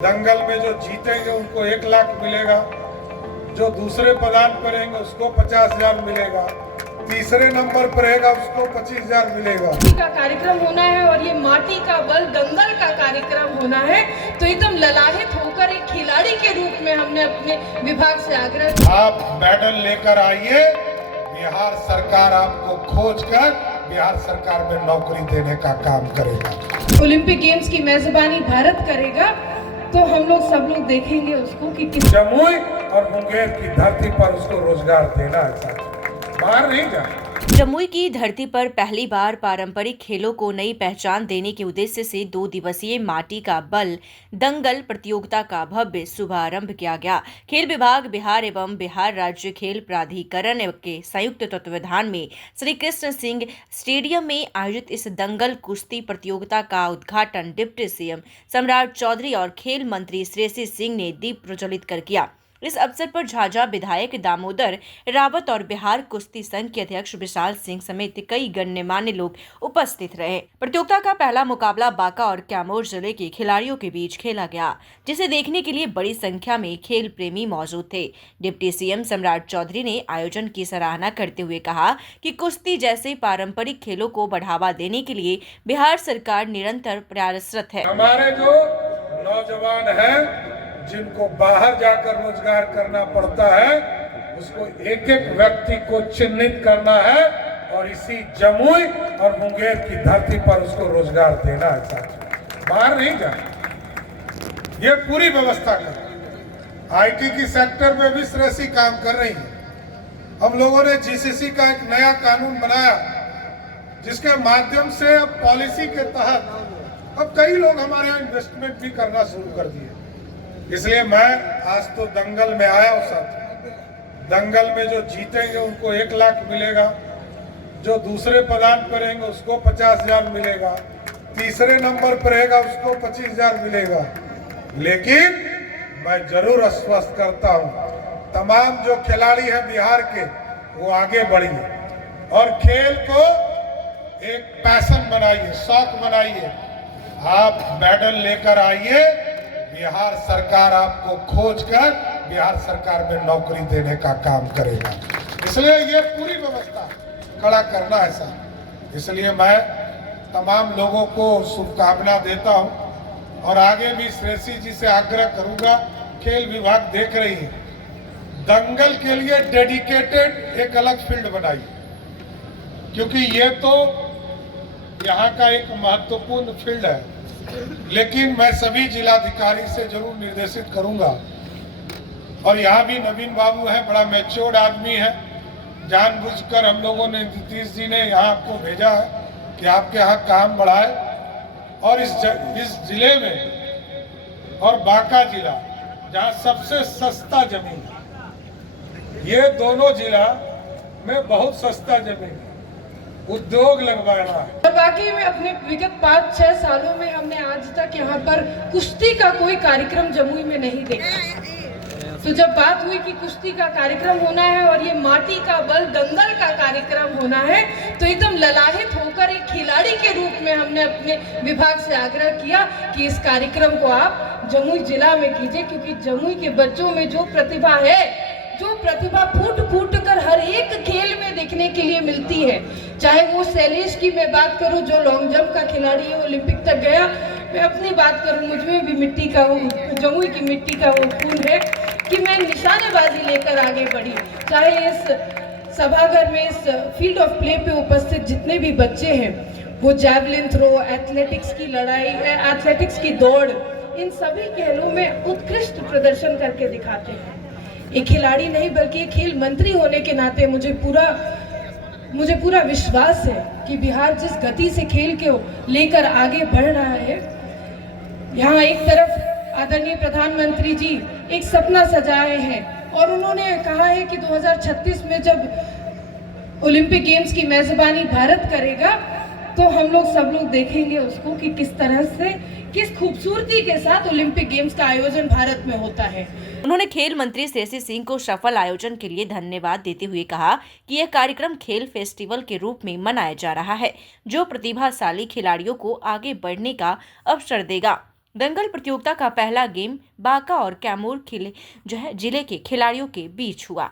दंगल में जो जीतेंगे उनको 1 लाख मिलेगा, जो दूसरे पदान पर रहेंगे उसको 50,000 मिलेगा, तीसरे नंबर पर रहेगा उसको 25,000 मिलेगा। का कार्यक्रम होना है और ये माटी का बल दंगल का कार्यक्रम होना है, तो एकदम ललाहित होकर एक खिलाड़ी के रूप में हमने अपने विभाग से आग्रह किया। आप मेडल लेकर आइए, बिहार सरकार आपको खोज कर बिहार सरकार में नौकरी देने का काम करेगा। ओलंपिक गेम्स की मेजबानी भारत करेगा, तो हम लोग सब लोग देखेंगे उसको कि जमुई और मुंगेर की धरती पर उसको रोजगार देना है साथ, बाहर नहीं जाना। जमुई की धरती पर पहली बार पारंपरिक खेलों को नई पहचान देने के उद्देश्य से 2 दिवसीय माटी का बल दंगल प्रतियोगिता का भव्य शुभारंभ किया गया। खेल विभाग बिहार एवं बिहार राज्य खेल प्राधिकरण के संयुक्त तत्वावधान में श्री कृष्ण सिंह स्टेडियम में आयोजित इस दंगल कुश्ती प्रतियोगिता का उद्घाटन डिप्टी सीएम सम्राट चौधरी और खेल मंत्री श्रेयसी सिंह ने दीप प्रज्वलित कर किया। इस अवसर पर झाझा विधायक दामोदर रावत और बिहार कुश्ती संघ के अध्यक्ष विशाल सिंह समेत कई गणमान्य लोग उपस्थित रहे। प्रतियोगिता का पहला मुकाबला बांका और कैमूर जिले के खिलाड़ियों के बीच खेला गया, जिसे देखने के लिए बड़ी संख्या में खेल प्रेमी मौजूद थे। डिप्टी सीएम सम्राट चौधरी ने आयोजन की सराहना करते हुए कहा कि कुश्ती जैसे पारंपरिक खेलों को बढ़ावा देने के लिए बिहार सरकार निरंतर प्रयासरत है। हमारे जो नौजवान हैं जिनको बाहर जाकर रोजगार करना पड़ता है, उसको एक एक व्यक्ति को चिन्हित करना है और इसी जमुई और मुंगेर की धरती पर उसको रोजगार देना है साथ, बाहर नहीं जाना। ये पूरी व्यवस्था कर आईटी की सेक्टर में भी श्रेयसी काम कर रही है। हम लोगों ने जीसीसी का एक नया कानून बनाया, जिसके माध्यम से अब पॉलिसी के तहत अब कई लोग हमारे यहाँ इन्वेस्टमेंट भी करना शुरू कर दिए। इसलिए मैं आज तो दंगल में आया हूँ साथ। दंगल में जो जीतेंगे उनको 1 लाख मिलेगा, जो दूसरे पदान पर रहेंगे उसको 50,000 मिलेगा, तीसरे नंबर पर रहेगा उसको 25,000 मिलेगा। लेकिन मैं जरूर आश्वस्त करता हूँ, तमाम जो खिलाड़ी हैं बिहार के, वो आगे बढ़िए और खेल को एक पैशन बनाइए, शौक बनाइए। आप मेडल लेकर आइए, बिहार सरकार आपको खोज कर बिहार सरकार में नौकरी देने का काम करेगा। इसलिए ये पूरी व्यवस्था खड़ा करना है सर। इसलिए मैं तमाम लोगों को शुभकामना देता हूं और आगे भी श्रेयसी जी से आग्रह करूंगा, खेल विभाग देख रही है, दंगल के लिए डेडिकेटेड एक अलग फील्ड बनाइए, क्योंकि ये तो यहाँ का एक महत्वपूर्ण फील्ड है। लेकिन मैं सभी जिलाधिकारी से जरूर निर्देशित करूंगा, और यहाँ भी नवीन बाबू है, बड़ा मैच्योर्ड आदमी है, जानबूझकर हम लोगों ने, नीतीश जी ने यहाँ आपको भेजा है कि आपके यहाँ काम बढ़ाए। और इस जिले में और बांका जिला जहाँ सबसे सस्ता जमीन है, ये दोनों जिला में बहुत सस्ता जमीन है, उद्योग लगवाना है। और वाकई में अपने विगत 5-6 सालों में हमने आज तक यहाँ पर कुश्ती का कोई कार्यक्रम जमुई में नहीं देखा। तो जब बात हुई कि कुश्ती का कार्यक्रम होना है और ये माटी का बल दंगल का कार्यक्रम होना है, तो एकदम ललाहित होकर एक खिलाड़ी के रूप में हमने अपने विभाग से आग्रह किया कि इस कार्यक्रम को आप जमुई जिला में कीजिए, क्योंकि जमुई के बच्चों में जो प्रतिभा है, जो प्रतिभा फूट फूट कर हर एक खेल में देखने के लिए मिलती है। चाहे वो शैलेश की मैं बात करूं, जो लॉन्ग जंप का खिलाड़ी है, ओलंपिक तक गया। मैं अपनी बात करूं, मुझमें भी मिट्टी का वो, जमुई की मिट्टी का वो खून है कि मैं निशानेबाजी लेकर आगे बढ़ी। चाहे इस सभागार में, इस फील्ड ऑफ प्ले पे उपस्थित जितने भी बच्चे हैं, वो जैवलिन थ्रो, एथलेटिक्स की लड़ाई, एथलेटिक्स की दौड़, इन सभी खेलों में उत्कृष्ट प्रदर्शन करके दिखाते हैं। एक खिलाड़ी नहीं बल्कि एक खेल मंत्री होने के नाते मुझे पूरा विश्वास है कि बिहार जिस गति से खेल के लेकर आगे बढ़ रहा है, यहाँ एक तरफ आदरणीय प्रधानमंत्री जी एक सपना सजाए हैं और उन्होंने कहा है कि 2036 में जब ओलंपिक गेम्स की मेजबानी भारत करेगा, तो हम लोग सब लोग देखेंगे उसको कि किस तरह से, किस खूबसूरती के साथ ओलंपिक गेम्स का आयोजन भारत में होता है। उन्होंने खेल मंत्री श्रेयसी सिंह को सफल आयोजन के लिए धन्यवाद देते हुए कहा कि यह कार्यक्रम खेल फेस्टिवल के रूप में मनाया जा रहा है, जो प्रतिभाशाली खिलाड़ियों को आगे बढ़ने का अवसर देगा। दंगल प्रतियोगिता का पहला गेम बांका और कैमूर जिले के खिलाड़ियों के बीच हुआ।